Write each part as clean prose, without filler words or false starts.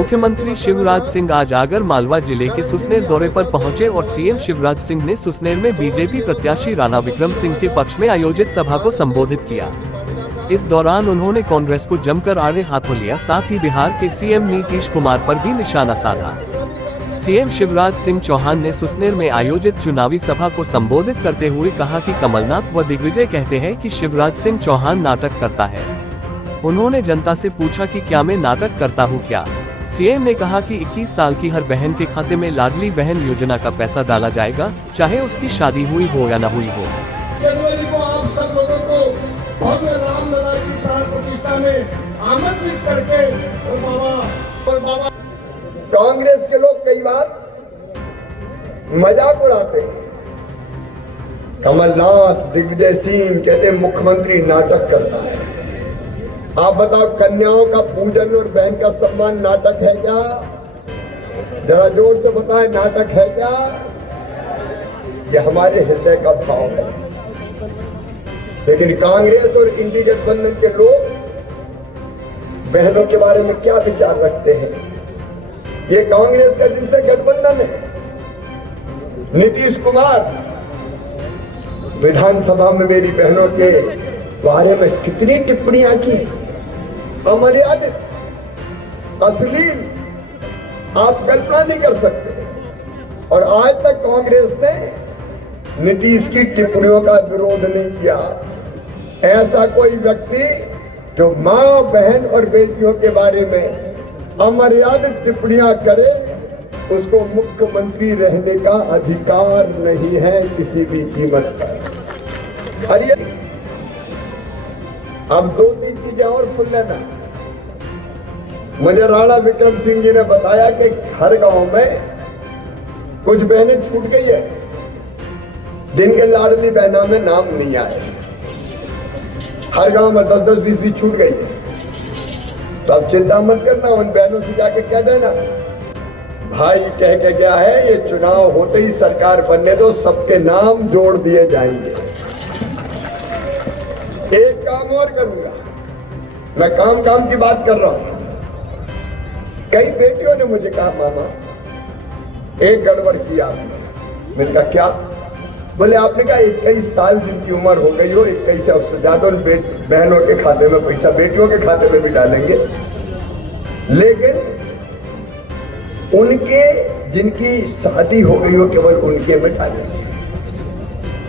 मुख्यमंत्री शिवराज सिंह आज आगर मालवा जिले के सुसनेर दौरे पर पहुंचे और सीएम शिवराज सिंह ने सुसनेर में बीजेपी प्रत्याशी राणा विक्रम सिंह के पक्ष में आयोजित सभा को संबोधित किया। इस दौरान उन्होंने कांग्रेस को जमकर आड़े हाथों लिया, साथ ही बिहार के सीएम नीतीश कुमार पर भी निशाना साधा। सीएम शिवराज सिंह चौहान ने सुसनेर में आयोजित चुनावी सभा को संबोधित करते हुए कहा कि कमलनाथ व दिग्विजय कहते हैं कि शिवराज सिंह चौहान नाटक करता है। उन्होंने जनता से पूछा कि क्या मैं नाटक करता हूं क्या? सीएम ने कहा कि 21 साल की हर बहन के खाते में लाडली बहन योजना का पैसा डाला जाएगा, चाहे उसकी शादी हुई हो या न हुई हो। जनवरी को आप सब लोगों को भव्य रामलला की प्राण प्रतिष्ठा में आमंत्रित करके और बाबा कांग्रेस के लोग कई बार मजाक उड़ाते हैं। कमलनाथ दिग्विजय सिंह कहते मुख्यमंत्री नाटक करता है। आप बताओ, कन्याओं का पूजन और बहन का सम्मान नाटक है क्या? जरा जोर से बताएं, नाटक है क्या? ये हमारे हृदय का भाव है। लेकिन कांग्रेस और इंडी गठबंधन के लोग बहनों के बारे में क्या विचार रखते हैं? ये कांग्रेस का जिनसे गठबंधन है। नीतीश कुमार विधानसभा में मेरी बहनों के बारे में कितनी टिप्पणियां की, अमर्यादित, अश्लील, आप कल्पना नहीं कर सकते। और आज तक कांग्रेस ने नीतीश की टिप्पणियों का विरोध नहीं किया। ऐसा कोई व्यक्ति जो मां, बहन और बेटियों के बारे में अमर्यादित टिप्पणियां करे, उसको मुख्यमंत्री रहने का अधिकार नहीं है किसी भी कीमत पर। अरे अब 2-3 चीजें और सुन लेना। मुझे राणा विक्रम सिंह जी ने बताया कि हर गांव में कुछ बहनें छूट गई है जिनके लाडली बहना में नाम नहीं आए। हर गांव में 10-10, 20-20 छूट गई है। तो अब चिंता मत करना, उन बहनों से जाके कह देना, भाई कह के गया है ये चुनाव होते ही सरकार बनने दो, सबके नाम जोड़ दिए जाएंगे। एक काम और करूंगा, मैं काम की बात कर रहा हूं। कई बेटियों ने मुझे कहा, मामा एक गड़बड़ किया आपने। मैंने कहा क्या? बोले आपने कहा 21 साल जिनकी उम्र हो गई हो, 21 से उससे ज्यादा, उन बहनों के खाते में पैसा बेटियों के खाते में भी डालेंगे, लेकिन उनके जिनकी शादी हो गई हो केवल उनके में डालेंगे।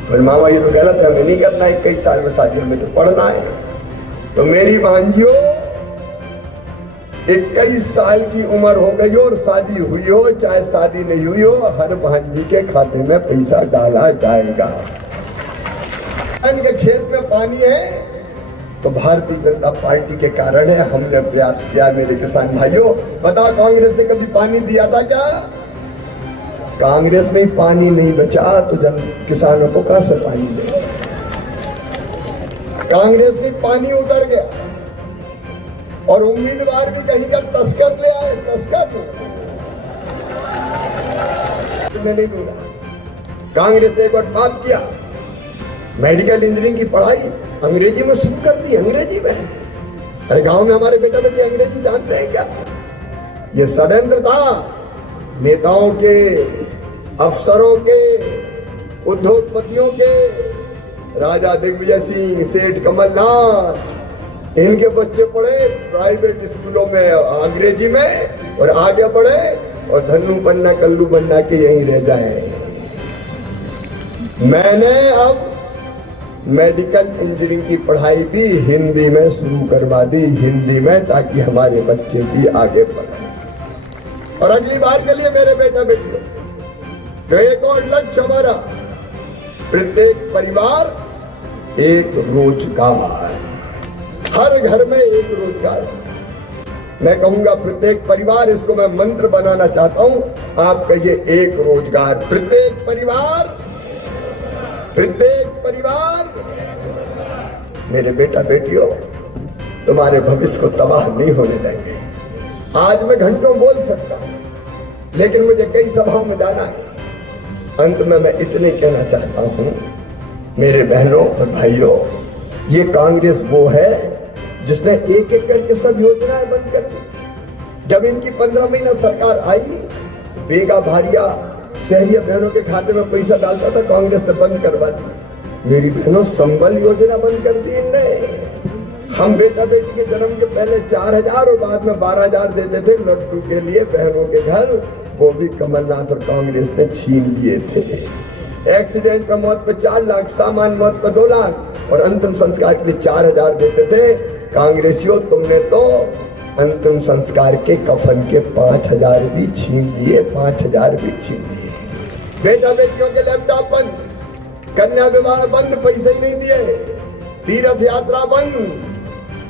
बोले मामा ये तो गलत है, हमें नहीं करना 21 साल में शादी, हमें तो पढ़ना है। तो मेरी भांजियों, 21 साल की उम्र हो गई हो और शादी हुई हो चाहे शादी नहीं हुई हो, हर भांजी के खाते में पैसा डाला जाएगा। इनके खेत में पानी है तो भारतीय जनता पार्टी के कारण है। हमने प्रयास किया। मेरे किसान भाइयों, बताओ कांग्रेस ने कभी पानी दिया था क्या? कांग्रेस में पानी नहीं बचा तो किसानों को कहां से पानी देंगे? कांग्रेस की पानी उतर गया और उम्मीदवार भी कहीं का तस्कर ले आए। तस्कर मैं नहीं दूंगा। कांग्रेस ने एक और पाप किया, मेडिकल इंजीनियरिंग की पढ़ाई अंग्रेजी में शुरू कर दी। अंग्रेजी में, अरे गांव में हमारे बेटा बेटी अंग्रेजी जानते हैं क्या? ये षड्यंत्र था नेताओं के, अफसरों के, उद्योगपतियों के। राजा दिग्विजय सिंह, सेठ कमलनाथ, इनके बच्चे पढ़े प्राइवेट स्कूलों में अंग्रेजी में और आगे बढ़े, और धन्नू पन्ना कल्लू बन्ना के यहीं रह जाए। मैंने अब मेडिकल इंजीनियरिंग की पढ़ाई भी हिंदी में शुरू करवा दी, हिंदी में, ताकि हमारे बच्चे भी आगे बढ़े। और अगली बार के लिए मेरे बेटा बेटियों, तो एक और लक्ष्य हमारा, प्रत्येक परिवार एक रोजगार, हर घर में एक रोजगार। मैं कहूंगा प्रत्येक परिवार, इसको मैं मंत्र बनाना चाहता हूं। आप कहिए एक रोजगार, प्रत्येक परिवार, प्रत्येक परिवार। मेरे बेटा बेटियों, तुम्हारे भविष्य को तबाह नहीं होने देंगे। आज मैं घंटों बोल सकता हूं, लेकिन मुझे कई सभाओं में जाना है। अंत में मैं इतने कहना चाहता हूं, मेरे बहनों और भाइयों, ये कांग्रेस वो है जिसने एक एक करके सब योजनाएं बंद कर दी थी। जब इनकी 15 महीना सरकार आई, बेगा भारिया शहरी बहनों के खाते में पैसा डालता था, कांग्रेस ने बंद करवा दी। मेरी बहनों, संबल योजना बंद कर दी इनने। हम बेटा बेटी के जन्म के पहले 4,000 और बाद में 12,000 देते थे लड्डू के लिए बहनों के घर, वो भी कमलनाथ और कांग्रेस ने छीन लिए थे। एक्सीडेंट पर मौत पे 4 लाख, सामान्य मौत पे 2 लाख और अंतिम संस्कार के लिए 4,000 देते थे। कांग्रेसियों, तुमने तो अंतिम संस्कार के कफन के 5,000 भी छीन लिए, 5,000 भी छीन लिए। बेटा बेटियों के लैपटॉप बंद, कन्या विवाह बंद, पैसे ही नहीं दिए, तीर्थ यात्रा बंद,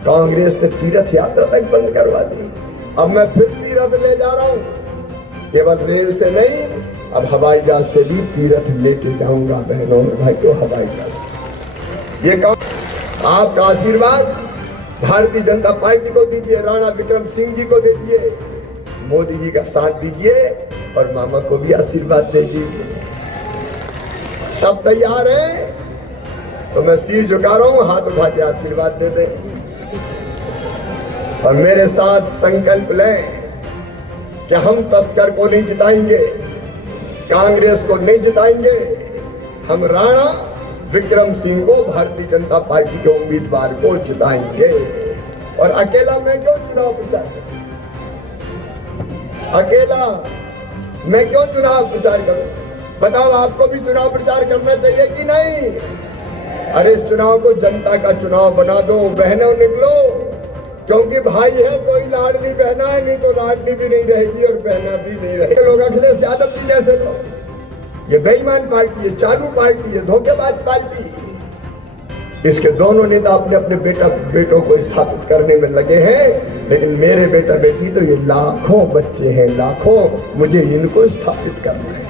कांग्रेस ने तीर्थ यात्रा तक बंद करवा दी। अब मैं फिर तीर्थ ले जा रहा हूं, केवल रेल से नहीं, अब हवाई जहाज से भी तीर्थ लेके जाऊंगा बहनों और भाइयों, हवाई जहाज। ये आपका आशीर्वाद भारतीय जनता पार्टी को दीजिए, राणा विक्रम सिंह जी को दीजिए, मोदी जी का साथ दीजिए और मामा को भी आशीर्वाद दे दीजिए। सब तैयार हैं तो मैं शीश झुका रहा हूं, हाथ उठा के आशीर्वाद दे दें और मेरे साथ संकल्प लें कि हम तस्कर को नहीं जिताएंगे, कांग्रेस को नहीं जिताएंगे, हम राणा विक्रम सिंह को, भारतीय जनता पार्टी के उम्मीदवार को जिताएंगे। और अकेला मैं क्यों चुनाव प्रचार करूं? अकेला मैं क्यों चुनाव प्रचार करूं? बताओ, आपको भी चुनाव प्रचार करना चाहिए कि नहीं? अरे इस चुनाव को जनता का चुनाव बना दो, बहनों निकलो, क्योंकि भाई है तो ही लाडली बहना है, नहीं तो लाडली भी नहीं रहेगी और बहना भी नहीं रहेगी। लोग अखिलेश यादव जी जैसे लोग, ये बेईमान पार्टी है, चालू पार्टी है, धोखेबाज पार्टी। इसके दोनों नेता अपने अपने बेटों को स्थापित करने में लगे हैं, लेकिन मेरे बेटा बेटी तो ये लाखों बच्चे हैं, लाखों, मुझे इनको स्थापित करना है।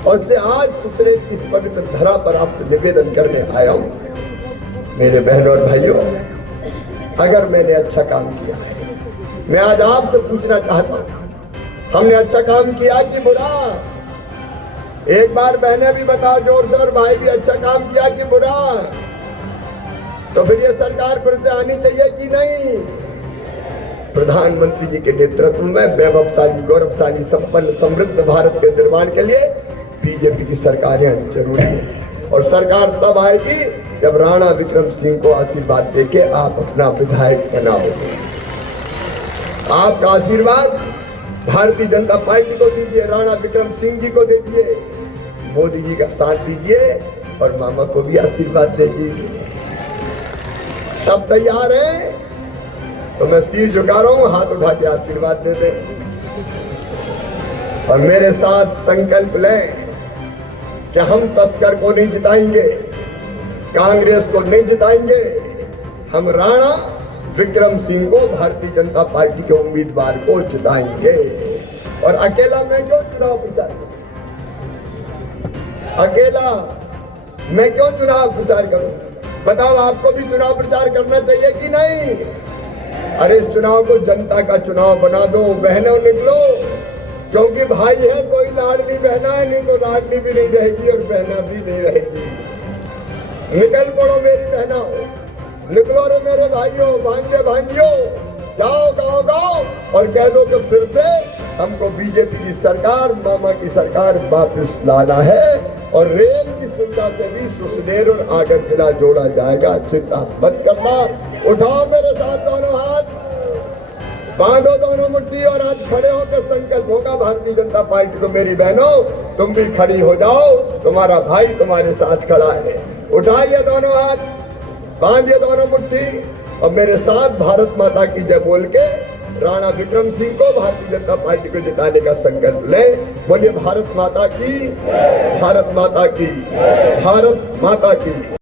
और इसलिए आज सुसनेर की इस पवित्र धरा पर आपसे निवेदन करने आया हूं। मेरे बहनों और भाइयों, अगर मैंने अच्छा काम किया है, मैं आज आपसे पूछना चाहता हूं, हमने अच्छा काम किया कि बुरा? एक बार बहनें भी बताओ जोर से, और भाई भी, अच्छा काम किया कि बुरा? तो फिर ये सरकार फिर से आनी चाहिए कि नहीं? प्रधानमंत्री जी के नेतृत्व में वैभवशाली, गौरवशाली, संपन्न, समृद्ध भारत के निर्माण के लिए बीजेपी की सरकारें जरूरी है। और सरकार तब आएगी जब राणा विक्रम सिंह को आशीर्वाद देके आप अपना विधायक बनाओगे। आपका आशीर्वाद भारतीय जनता पार्टी को दीजिए, राणा विक्रम सिंह जी को दीजिए, मोदी जी का साथ दीजिए और मामा को भी आशीर्वाद दे दीजिए। सब तैयार हैं तो मैं शीश झुका रहा हूं, हाथ उठा के आशीर्वाद दे दें और मेरे साथ संकल्प लें कि हम तस्कर को नहीं जिताएंगे, कांग्रेस को नहीं जिताएंगे, हम राणा विक्रम सिंह को, भारतीय जनता पार्टी के उम्मीदवार को जिताएंगे। और अकेला मैं क्यों चुनाव प्रचार करूं? अकेला मैं क्यों चुनाव प्रचार करूं? बताओ, आपको भी चुनाव प्रचार करना चाहिए कि नहीं? अरे इस चुनाव को जनता का चुनाव बना दो, बहनों निकलो, क्योंकि भाई है तो ही लाडली बहना है, नहीं तो लाडली भी नहीं रहेगी और बहना भी नहीं रहेगी। निकल पड़ो मेरी बहनों, निकलो रे मेरे भाइयों, भांजे भांजियों, जाओ गाँव गाँव और कह दो कि फिर से हमको बीजेपी की सरकार, मामा की सरकार वापस लाना है और रेल की सुविधा से भी सुसनेर और आगर जिला जोड़ा जाएगा। चिंता मत करना, उठाओ मेरे साथ दोनों हाथ, बांधो दोनों मुट्ठी और आज खड़े होकर संकल्प होगा भारतीय जनता पार्टी को। मेरी बहनों, तुम भी खड़ी हो जाओ, तुम्हारा भाई तुम्हारे साथ खड़ा है। उठाइए दोनों हाथ, बांधिए दोनों मुट्ठी और मेरे साथ भारत माता की जय बोल के राणा विक्रम सिंह को, भारतीय जनता पार्टी को जिताने का संकल्प ले। बोलिए भारत माता की, भारत माता की, भारत माता की।